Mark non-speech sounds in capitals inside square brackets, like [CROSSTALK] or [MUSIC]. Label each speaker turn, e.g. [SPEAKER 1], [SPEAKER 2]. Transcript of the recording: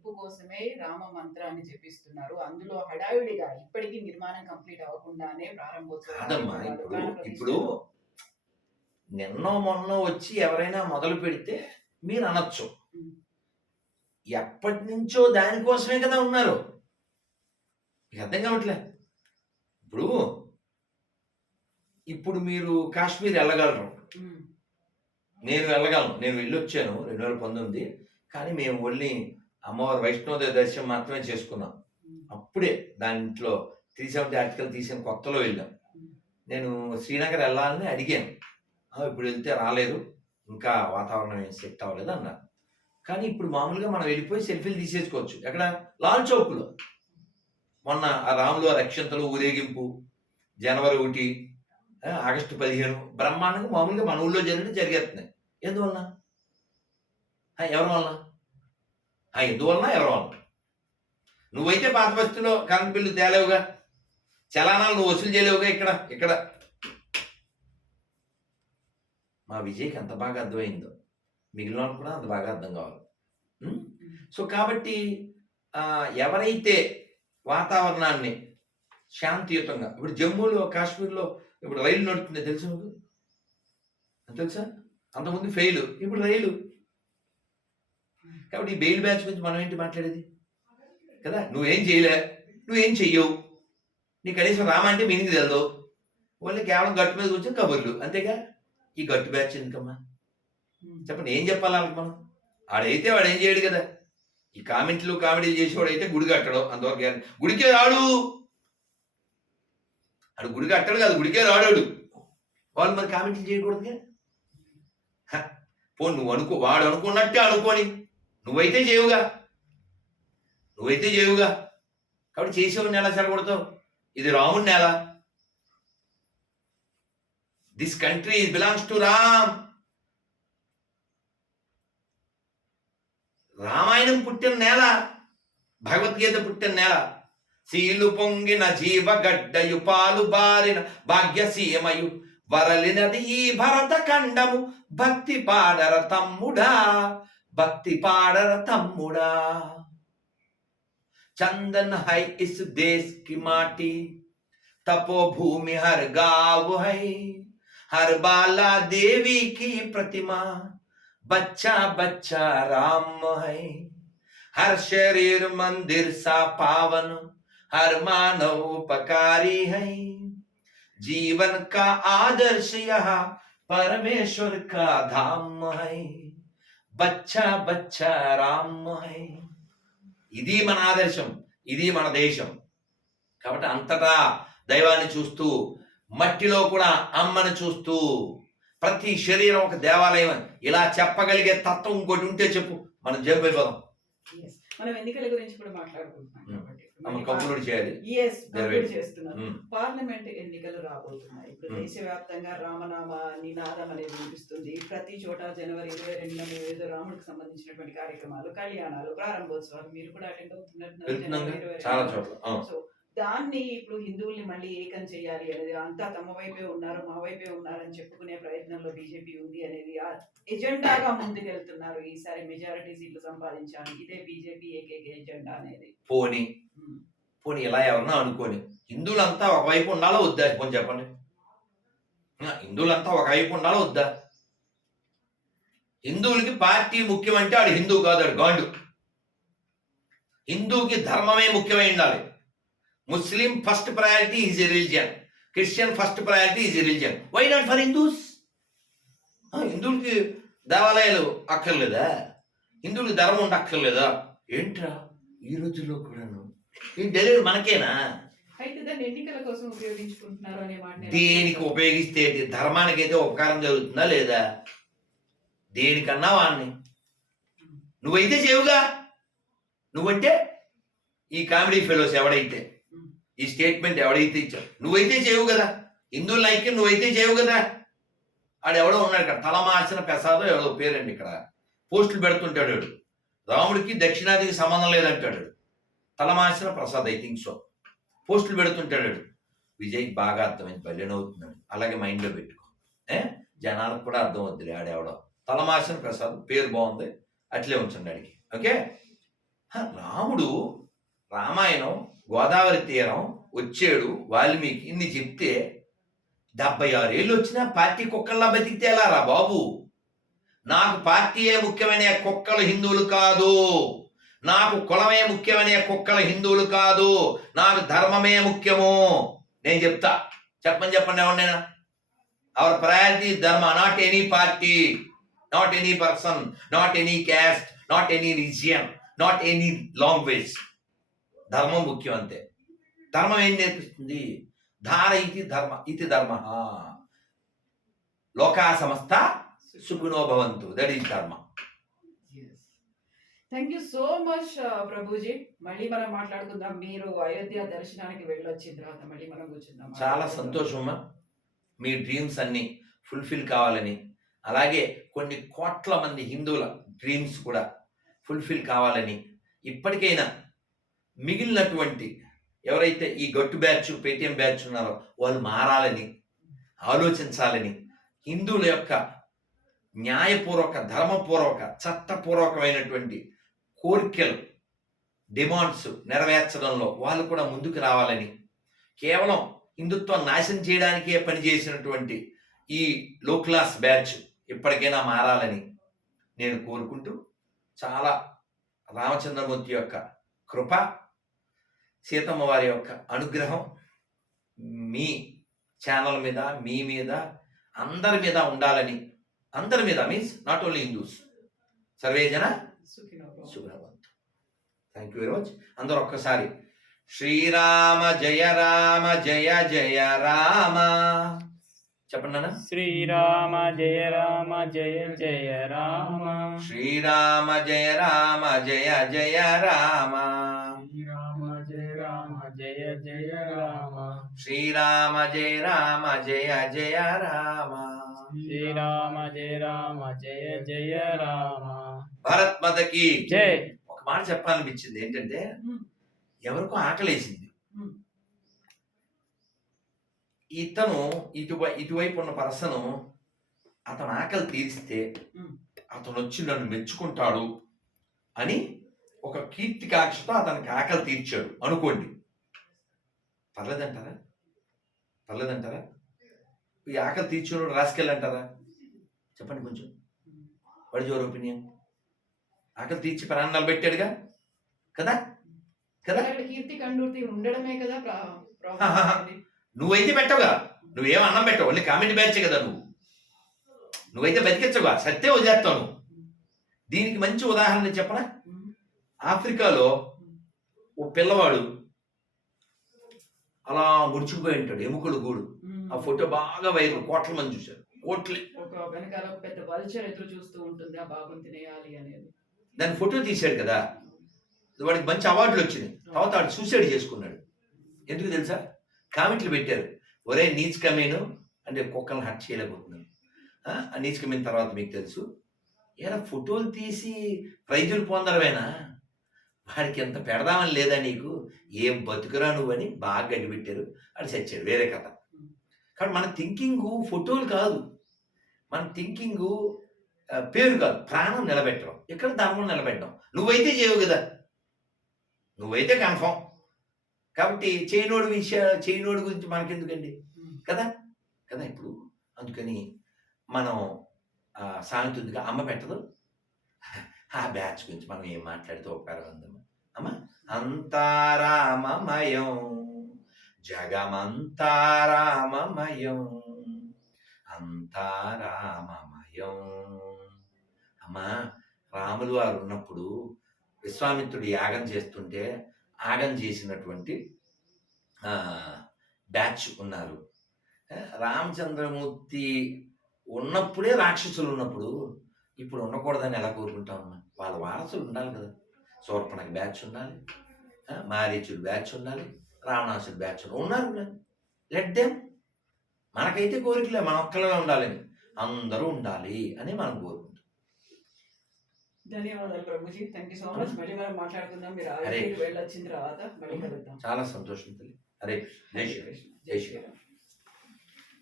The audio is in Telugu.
[SPEAKER 1] గెలుపు కోసమే రామ మంత్రాన్ని చెప్పిస్తున్నారు అందులో హడావిడిగా ఇప్పటికీ నిర్మాణం కంప్లీట్ అవ్వకుండానే ప్రారంభోత్సవం
[SPEAKER 2] ఇప్పుడు ఇప్పుడు నిన్నో మొన్న వచ్చి ఎవరైనా మొదలు పెడితే మీరు అనొచ్చు. ఎప్పటి నుంచో దానికోసమే కదా ఉన్నారు. మీకు అర్థం కావట్లే? ఇప్పుడు ఇప్పుడు మీరు కాశ్మీర్ వెళ్ళగలరు. నేను వెళ్ళగలను. నేను వెళ్ళొచ్చాను. రెండు వేల పంతొమ్మిది. కానీ మేము ఓన్లీ అమ్మవారి వైష్ణోదేవి దర్శనం మాత్రమే చేసుకున్నాం. అప్పుడే దాంట్లో త్రీ సెవెంటీ ఆర్టికల్ తీసిన కొత్తలో వెళ్ళాం. నేను శ్రీనగర్ వెళ్ళాలని అడిగాను. ఇప్పుడు వెళ్తే రాలేదు. ఇంకా వాతావరణం ఏం సెట్ అవ్వలేదు అన్నారు. కానీ ఇప్పుడు మామూలుగా మనం వెళ్ళిపోయి సెల్ఫీలు తీసేసుకోవచ్చు. ఎక్కడ? లాల్ చౌక్లో. మొన్న ఆ రాములు ఆ రక్షంతలు ఊరేగింపు జనవరి ఒకటి ఆగస్టు పదిహేను బ్రహ్మాండంగా మామూలుగా మన ఊళ్ళో జరిగినట్టు జరిగేస్తున్నాయి. ఎందువల్ల ఎవరి వల్ల ఆ, ఎందువలన? ఎవరో అంటారు నువ్వైతే పాత బస్తీలో కరెంట్ బిల్లు తేలేవుగా? చలానాలు నువ్వు వసూలు చేయలేవుగా ఇక్కడ? ఇక్కడ. మా విజయ్కి ఎంత బాగా అర్థమైందో? మిగిలిన కూడా అంత బాగా అర్థం కావాలి. సో కాబట్టి ఎవరైతే వాతావరణాన్ని శాంతియుతంగా ఇప్పుడు జమ్మూలో కాశ్మీర్లో ఇప్పుడు రైలు నడుస్తుంది తెలుసు తెలుసా? అంతకుముందు ఫెయిల్ ఇప్పుడు రైలు. కాబట్టి ఈ బెయిల్ బ్యాచ్ గురించి మనం ఏంటి మాట్లాడేది? కదా నువ్వేం చేయలే నువ్వేం చెయ్యవు. నీ కనీసం రామంటే మీనింగ్ తెలదు. వాళ్ళు కేవలం గట్టు మీద కూర్చొని కబుర్లు. అంతేగా? ఈ గట్టు బ్యాచ్ ఎందుకమ్మా? చెప్పండి ఏం చెప్పాలి వాళ్ళకి మనం? ఆడైతే వాడు ఏం చేయడు కదా. ఈ కామెంట్లు కామెడీ చేసేవాడు అయితే గుడి కట్టడం. అంతవరకు గుడికే రాడు. అడు గుడి కట్టడు కాదు గుడికే రాడాడు. వాళ్ళు మరి కామెంట్లు చేయకూడదుగా? హ, పో నువ్వు అనుకో వాడు అనుకున్నట్టే అనుకోని. నువ్వైతే చేయవుగా నువ్వైతే చేయవుగా కాబట్టి చేసేవాడిని ఎలా చెడగొడతావు ఇది రాముడి నేల. This country belongs to Ram Ramayanam పుట్టిన నేల భగవద్గీత పుట్టిన నేల. సీలు పొంగిన జీవ గడ్డయు పాలు బారిన భాగ్యసీమయు వరలినది ఈ భరత ఖండము భక్తి పాడర తమ్ముడా. భక్తి పాడర తమ్ముడా चंदन है इस देश की माटी तपो भूमि हर गाँव है हर बाला देवी की प्रतिमा बच्चा बच्चा राम है हर शरीर मंदिर सा पावन हर मानव उपकारी है जीवन का आदर्श यह परमेश्वर का धाम है బచ్చా బచ్చా రామ్మాయ్ ఇది మన ఆదర్శం ఇది మన దేశం. కాబట్టి అంతటా దైవాన్ని చూస్తూ మట్టిలో కూడా అమ్మను చూస్తూ ప్రతి శరీరం ఒక దేవాలయం ఇలా చెప్పగలిగే తత్వం ఇంకోటి ఉంటే చెప్పు. మనం
[SPEAKER 1] జంపు మనం ఎన్నికల గురించి కూడా మాట్లాడుకుంటున్నాం
[SPEAKER 2] hmm. చేయాలి
[SPEAKER 1] Yes,
[SPEAKER 2] Very
[SPEAKER 1] conclude
[SPEAKER 2] well.
[SPEAKER 1] చేస్తున్నాం
[SPEAKER 2] ఉమ్,
[SPEAKER 1] పార్లమెంట్ ఎన్నికలు రాబోతున్నాయి ఇప్పుడు
[SPEAKER 2] Hmm.
[SPEAKER 1] దేశవ్యాప్తంగా రామనామ నినాదం అనేది వినిపిస్తుంది ప్రతి చోట జనవరి ఇరవై రెండున మేము ఏదో రాముడికి సంబంధించినటువంటి కార్యక్రమాలు కళ్యాణాలు ప్రారంభోత్సవాలు మీరు కూడా అటెండ్ ఇరవై
[SPEAKER 2] చాలా. చోట్ల.
[SPEAKER 1] సో దాన్ని ఇప్పుడు హిందువుల్ని మళ్ళీ ఏకం చేయాలి అనేది అంతా తమ వైపే ఉన్నారు మా వైపే ఉన్నారని చెప్పుకునే ప్రయత్నంలో బీజేపీ ఉంది అనేది ఆ ఎజెండాగా ముందుకెళ్తున్నారు ఈసారి మెజారిటీ సీట్లు సంపాదించాలి ఇదే బీజేపీ ఏకైక ఎజెండా అనేది.
[SPEAKER 2] పోని. పోనీ ఇలా ఎవరన్నా అనుకోని హిందువులంతా ఒకవైపు ఉండాలా వద్దా? పోనీ చెప్పండి. హిందువులంతా ఒకవైపు ఉండాలా వద్దా? హిందువులకి పార్టీ ముఖ్యమంటే ఆడు హిందువు కాదు ఆడు గాండు. హిందూకి ధర్మమే ముఖ్యమై ఉండాలి. Muslim first priority is religion. Christian first priority is religion. Why not for Hindus హిందువులకి దేవాలయాలు అక్కర్లేదా? హిందువులకి ధర్మం ఉంటే అక్కర్లేదా? ఏంట్రా? ఈ రోజుల్లో కూడాను. ఈ డెలివరీ మనకేనా? దేనికి ఉపయోగిస్తే? ధర్మానికి అయితే ఉపకారం జరుగుతుందా లేదా? దేనికన్నా వాడిని నువ్వైతే చేవుగా. నువ్వంటే ఈ కామెడీ ఫెలోస్ ఎవడైతే? ఈ స్టేట్మెంట్ ఎవడైతే ఇచ్చావు నువ్వైతే చేయవు కదా. హిందువుల ఐక్యం నువ్వైతే చేయవు కదా. ఆడెవడో ఉన్నాడు ఇక్కడ. తలమార్చిన ప్రసాదం ఎవడో పేరండి ఇక్కడ. పోస్టులు పెడుతుంటాడు వాడు. రాముడికి దక్షిణాదికి సంబంధం లేదంటాడు వాడు. తలమార్చిన ప్రసాద్ ఐ థింక్ సో పోస్టులు పెడుతుంటాడు వాడు. విజయ్కి బాగా అర్థమైంది. బలిన అవుతున్నాడు అలాగే మైండ్లో పెట్టుకో. ఏ? జనాలకు కూడా అర్థం వద్దులే ఆడెవడో. తలమార్చిన ప్రసాద్ పేరు బాగుంది. అట్లే ఉంచండి అడిగి ఓకే? రాముడు రామాయణం గోదావరి తీరం వచ్చాడు వాల్మీకి ఇన్ని చెప్తే డెబ్బై ఆరేళ్ళు వచ్చినా పార్టీ కుక్కల్లా బతికితే ఎలా రా బాబు? నాకు పార్టీయే ముఖ్యమనే కుక్కలు హిందువులు కాదు. నాకు కులమే ముఖ్యమనే కుక్కలు హిందువులు కాదు. నాకు ధర్మమే ముఖ్యము. నేను చెప్తా. చెప్పని చెప్పండి ఎవరినైనా? Our priority? Dharma. Not any party not any person not any caste not any region not any language ధర్మం ముఖ్యం అంతే. ధర్మం ఏం నేర్పిస్తుంది? ధార ఇది ధర్మ ఇది ధర్మ. లోకా సమస్త సుఖినో భవంతు. That is dharma.
[SPEAKER 1] Thank you so much Prabhuji. మళ్ళీ మనం మాట్లాడుకుందాం. మీరు అయోధ్య దర్శనానికి వెళ్ళొచ్చిన తర్వాత మళ్ళీ మనం కూర్చుందాం.
[SPEAKER 2] చాలా సంతోషమా మీ డ్రీమ్స్ అన్ని ఫుల్ఫిల్ కావాలని. అలాగే కొన్ని కోట్ల మంది హిందువుల డ్రీమ్స్ కూడా ఫుల్ఫిల్ కావాలని. ఇప్పటికైనా మిగిలినటువంటి ఎవరైతే ఈ గట్టు బ్యాచ్ పేటిఎం బ్యాచ్ ఉన్నారో వాళ్ళు మారాలని ఆలోచించాలని హిందువుల యొక్క న్యాయపూర్వక ధర్మపూర్వక చట్టపూర్వకమైనటువంటి కోరికలు డిమాండ్స్ నెరవేర్చడంలో వాళ్ళు కూడా ముందుకు రావాలని కేవలం హిందుత్వం నాశనం చేయడానికే పనిచేసినటువంటి ఈ లో క్లాస్ బ్యాచ్ ఇప్పటికైనా మారాలని నేను కోరుకుంటూ చాలా రామచంద్రమూర్తి యొక్క కృప సీతమ్మ వారి యొక్క అనుగ్రహం మీ ఛానల్ మీద మీ మీద అందరి మీద ఉండాలని అందరి మీద మీన్స్ నాట్ ఓన్లీ హిందూస్ సర్వేజన
[SPEAKER 1] సుఖినో భవ.
[SPEAKER 2] శుభ్రవంతు థ్యాంక్ యూ వెరీ మచ్ అందరూ ఒక్కసారి శ్రీరామ జయ రామ జయ జయ రామ. చెప్పండి
[SPEAKER 3] శ్రీరామ జయ రామ జయ జయ రామ.
[SPEAKER 2] శ్రీరామ జయ రామ జయ జయ రామ.
[SPEAKER 3] శ్రీరామ జయ రామ జయ జయ రామ.
[SPEAKER 2] శ్రీరామ జయ రామ జయ జయ రామ.
[SPEAKER 3] శ్రీరామ జయ రామ జయ జయ రామ.
[SPEAKER 2] భరత్ మతకి
[SPEAKER 3] జై.
[SPEAKER 2] ఒక మాట చెప్పాలనిపించింది. ఏంటంటే. ఎవరికో ఆకలేసింది
[SPEAKER 1] మ్మ్.
[SPEAKER 2] ఇతను ఇటువై ఇటువైపు ఉన్న పర్సను అతను ఆకలి తీరిస్తే. అతను వచ్చి నన్ను మెచ్చుకుంటాడు అని ఒక కీర్తికాంక్షతో అతనికి ఆకలి తీర్చాడు. అనుకోండి. పర్లేదంటారా? పర్లేదంటారా? ఈ ఆకలి తీర్చున్నాడు రాసుకెళ్ళంటారా? చెప్పండి కొంచెం. What your opinion. ఆకలి తీర్చి ప్రాణాలు పెట్టాడుగా? కదా? కదా?
[SPEAKER 1] కీర్తి కండూర్తి ఉండడమే కదా [LAUGHS]
[SPEAKER 2] నువ్వైతే పెట్టవుగా. నువ్వేం అన్నం పెట్టవు. ఓన్లీ కామెంట్ బ్యాచ్ కదా నువ్వు. నువ్వైతే బతికించవుగా. సత్తే వదిలేస్తావు నువ్వు. దీనికి మంచి ఉదాహరణ చెప్పనా?
[SPEAKER 1] మ్మ్.
[SPEAKER 2] ఆఫ్రికాలో ఓ పిల్లవాడు అలా ముడుచుకుపోయి ఉంటాడు. ఎముకలు గూడు. ఆ ఫోటో బాగా వైరల్. కోట్ల మంది చూశారు. కోట్లే.
[SPEAKER 1] ఒక వెనకాల ఒక పెద్ద వల్చర్ ఎదురు చూస్తూ ఉంటుంది ఆ బాబుని తినేయాలి అనేది.
[SPEAKER 2] దాని ఫోటో తీశాడు కదా. వాడికి మంచి అవార్డులు వచ్చినాయి. తర్వాత వాడు సూసైడ్ చేసుకున్నాడు. ఎందుకు తెలుసా? కామెంట్లు పెట్టారు. ఒరే నీచ్ అంటే కుక్కలను హట్ చేయలేకపోతున్నాను. ఆ, ఆ కమీన్ తర్వాత మీకు తెలుసు. ఏరా ఫోటోలు తీసి ప్రైజులు పొందడమేనా? వాడికి ఎంత పెడదామని లేదా నీకు? ఏం బతుకురా నువ్వని బాగా గడ్డిపెట్టారు అని చచ్చాడు. వేరే కథ. కాబట్టి మన థింకింగ్ ఫోటోలు కాదు. మన థింకింగ్ పేరు కాదు. ప్రాణం నిలబెట్టడం. ఇక్కడ ధర్మం నిలబెట్టడం. నువ్వైతే చేయవు కదా. నువ్వైతే కన్ఫామ్. కాబట్టి చేయనోడు విషయ చేయనోడు గురించి మనకెందుకండి. కదా? కదా ఇప్పుడు? అందుకని మనం ఆ, సామెత ఉందిగా అమ్మ పెట్టదు. [LAUGHS] ఆ బ్యాచ్ గురించి మనం ఏం మాట్లాడితే ఉపకారం ఉందమ్మా. అమ్మ? అంతారామమయం. జగమంతారామమయం. అంతారామమయం. అమ్మా రాములు వారు ఉన్నప్పుడు విశ్వామిత్రుడు యాగం చేస్తుంటే ఆగం చేసినటువంటి బ్యాచ్ ఉన్నారు. రామచంద్రమూర్తి ఉన్నప్పుడే రాక్షసులు ఉన్నప్పుడు ఇప్పుడు ఉండకూడదని ఎలా కోరుకుంటామమ్మా వాళ్ళ వారసులు ఉండాలి కదా. శూర్పణకి బ్యాచ్ ఉండాలి మారీచుడు బ్యాచ్ ఉండాలి రావణాసుడు బ్యాచ్ ఉన్నారు లెట్ దెమ్ మనకైతే కోరికలే మన ఒక్కలమే ఉండాలని. అందరూ ఉండాలి అని మనం కోరుకుంటాం.
[SPEAKER 1] ధన్యవాదాలు Prabhuji. Thank you so much మళ్ళీ మనం మాట్లాడుకుందాం. మీరు వెళ్ళొచ్చిన తర్వాత మళ్ళీ కలుద్దాం.
[SPEAKER 2] చాలా సంతోషం తల్లి. హరే జై శ్రీరామ్.
[SPEAKER 1] జై శ్రీరామ్